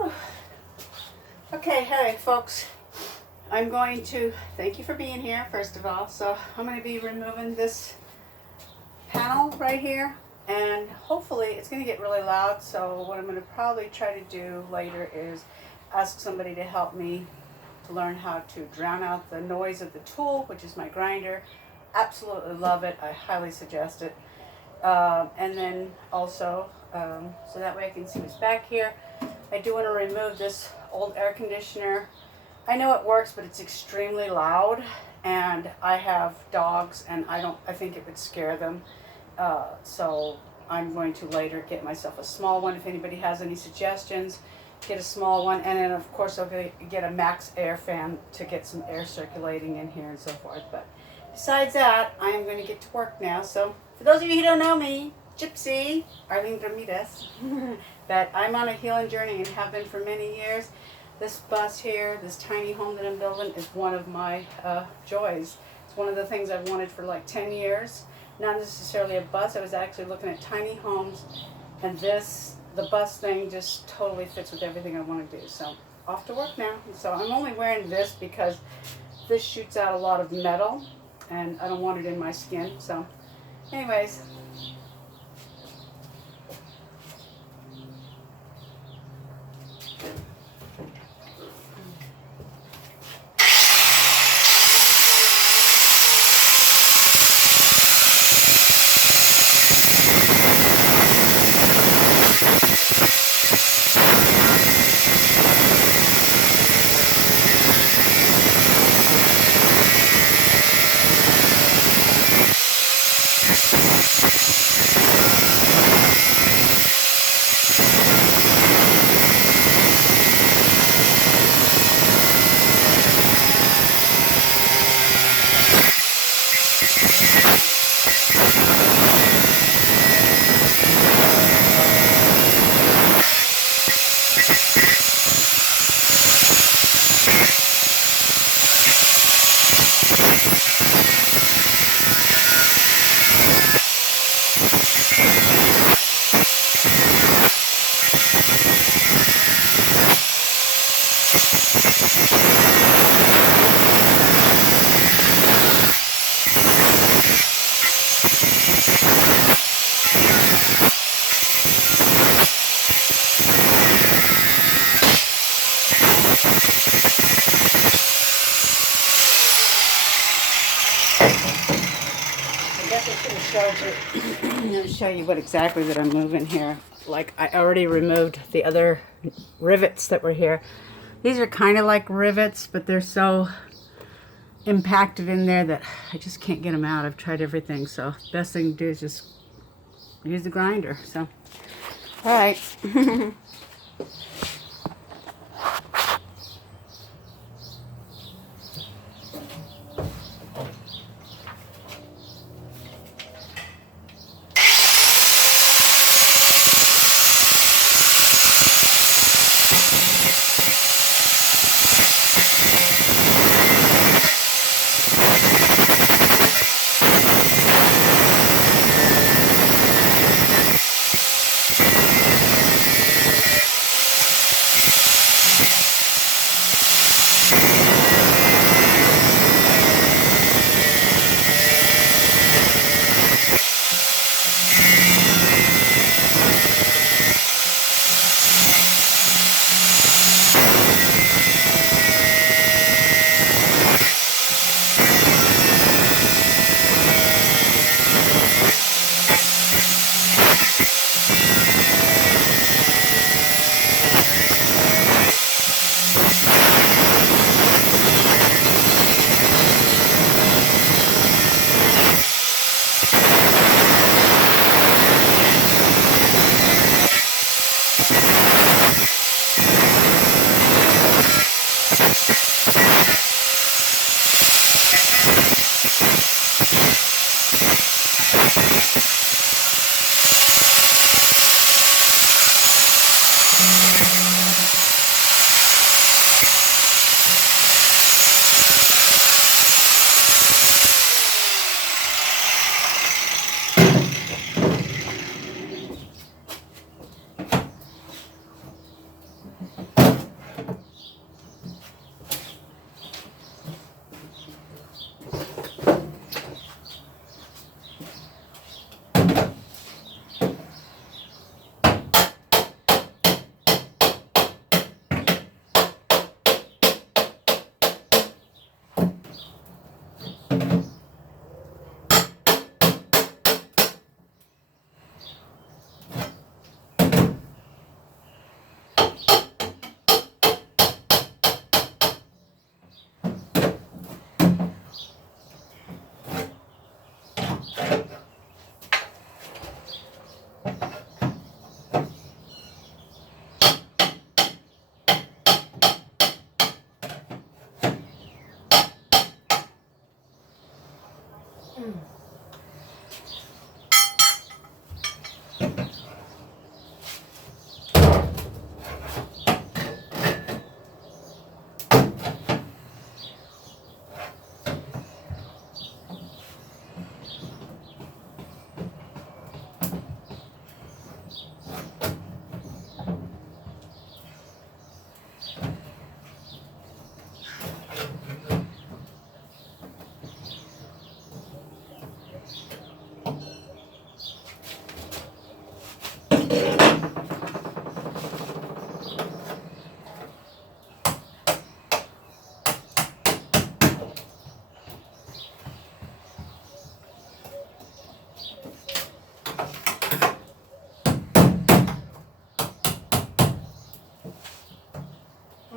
Whew. Okay, hey folks, I'm going to thank you for being here first of all. So I'm going to be removing this panel right here, and hopefully it's going to get really loud. So what I'm going to probably try to do later is ask somebody to help me to learn how to drown out the noise of the tool, which is my grinder. Absolutely love it. I highly suggest it. And then also, so that way I can see what's back here. I do want to remove this old air conditioner. I know it works, but it's extremely loud, and I have dogs, and I think it would scare them. So I'm going to later get myself a small one. If anybody has any suggestions, get a small one, and then of course I'll get a max air fan to get some air circulating in here and so forth. But besides that, I am going to get to work now. So for those of you who don't know me, Gypsy, Arlene Ramirez, but I'm on a healing journey and have been for many years. This bus here, this tiny home that I'm building, is one of my joys. It's one of the things I've wanted for like 10 years. Not necessarily a bus. I was actually looking at tiny homes, and the bus thing just totally fits with everything I want to do. So off to work now. So I'm only wearing this because this shoots out a lot of metal, and I don't want it in my skin. So anyways. I'm going to show you what exactly that I'm moving here. Like, I already removed the other rivets that were here. These are kind of like rivets, but they're so impacted in there that I just can't get them out. I've tried everything, so the best thing to do is just use the grinder. So, all right.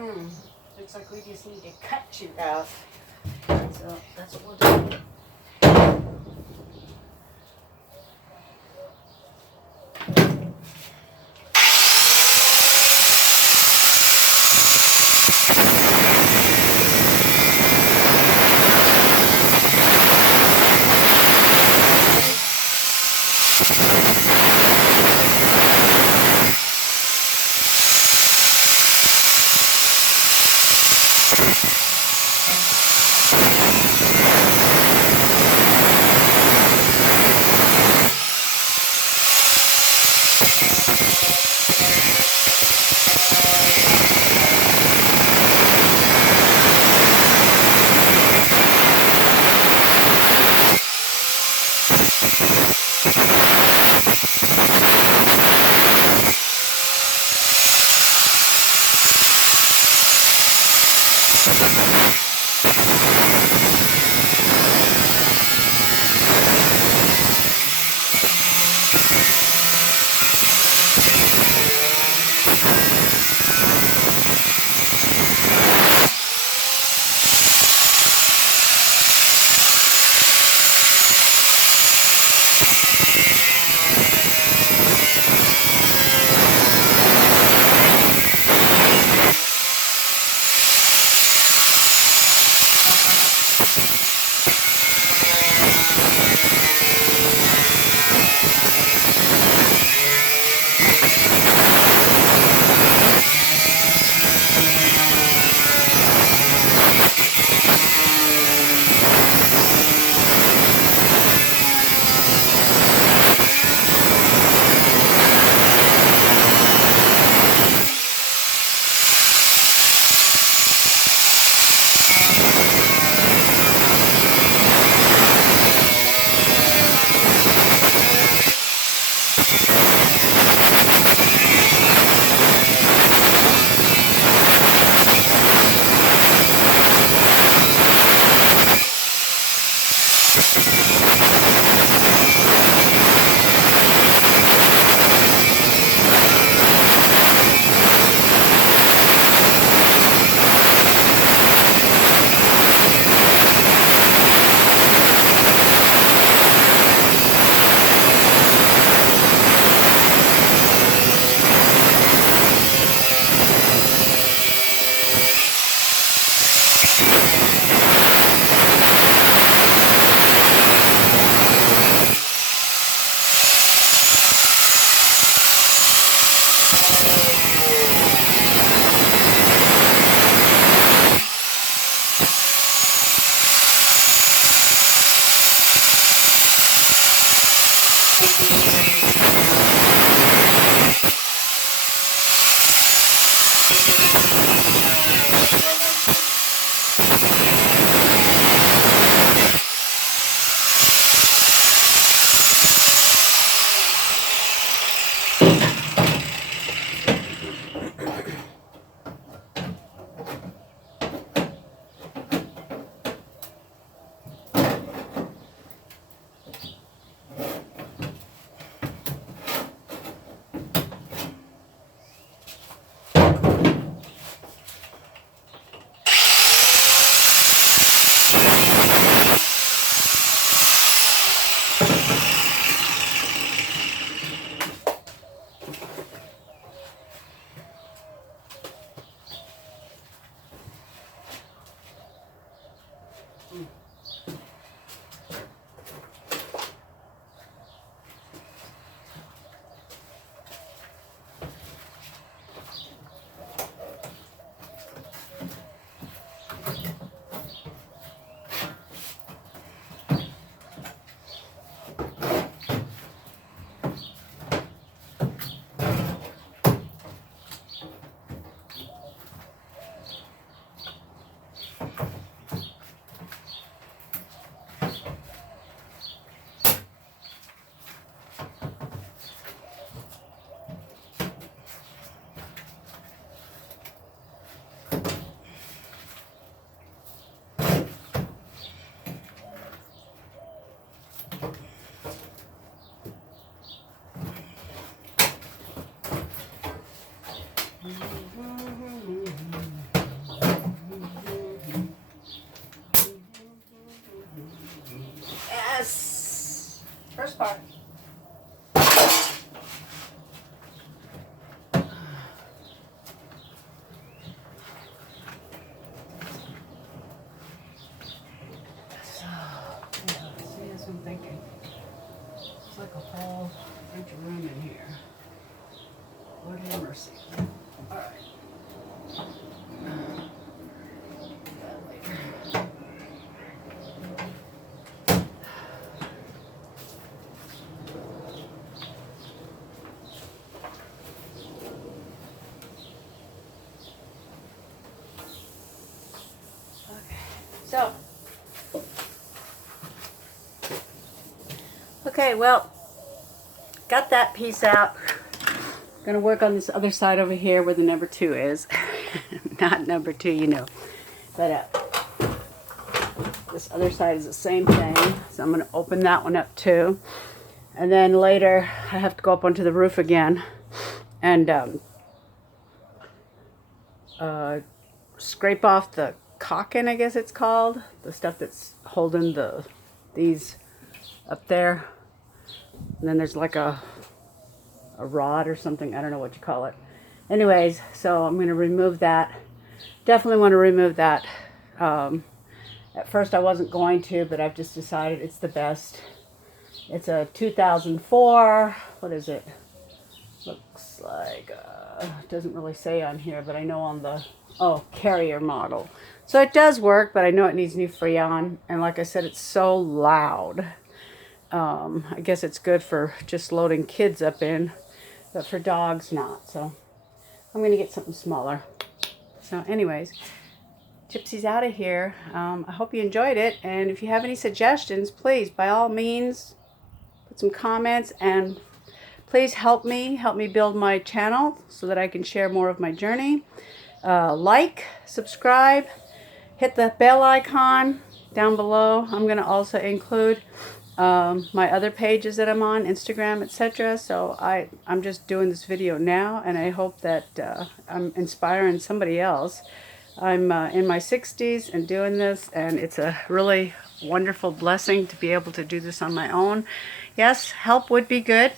Looks like we just need to cut you out. So that's what we'll do. like a whole bunch of room in here. Lord have mercy. All right. That later. So, okay, well, got that piece out. Gonna work on this other side over here where the number 2 is. Not number 2, you know. But this other side is the same thing. So I'm gonna open that one up too. And then later I have to go up onto the roof again and scrape off the caulking, I guess it's called, the stuff that's holding these up there. And then there's like a rod or something, I don't know what you call it. Anyways, so I'm going to remove that. Definitely want to remove that. At first I wasn't going to, but I've just decided it's the best. It's a 2004, what is it? Looks like, it doesn't really say on here, but I know on the, carrier model. So it does work, but I know it needs new Freon. And like I said, it's so loud. I guess it's good for just loading kids up in, but for dogs, not. So I'm going to get something smaller. So anyways, Gypsy's out of here. I hope you enjoyed it. And if you have any suggestions, please, by all means, put some comments and please help me build my channel so that I can share more of my journey. Like, subscribe, hit the bell icon down below. I'm going to also include my other pages that I'm on, Instagram, etc. So I'm just doing this video now, and I hope that I'm inspiring somebody else. I'm in my 60s and doing this, and it's a really wonderful blessing to be able to do this on my own. Yes, help would be good.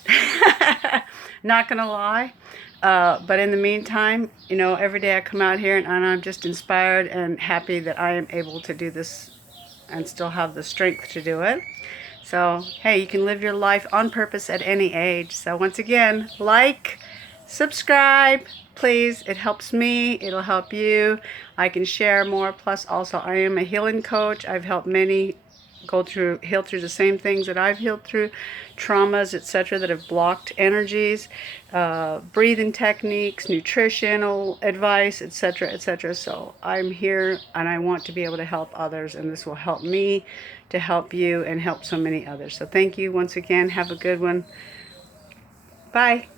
Not gonna lie. But in the meantime, you know, every day I come out here and I'm just inspired and happy that I am able to do this and still have the strength to do it. So, hey, you can live your life on purpose at any age. So once again, like, subscribe, please. It helps me. It'll help you. I can share more. Plus, also, I am a healing coach. I've helped many heal through the same things that I've healed through, traumas, etc., that have blocked energies, breathing techniques, nutritional advice, etc., etc. So I'm here and I want to be able to help others, and this will help me to help you and help so many others. So thank you once again. Have a good one. Bye.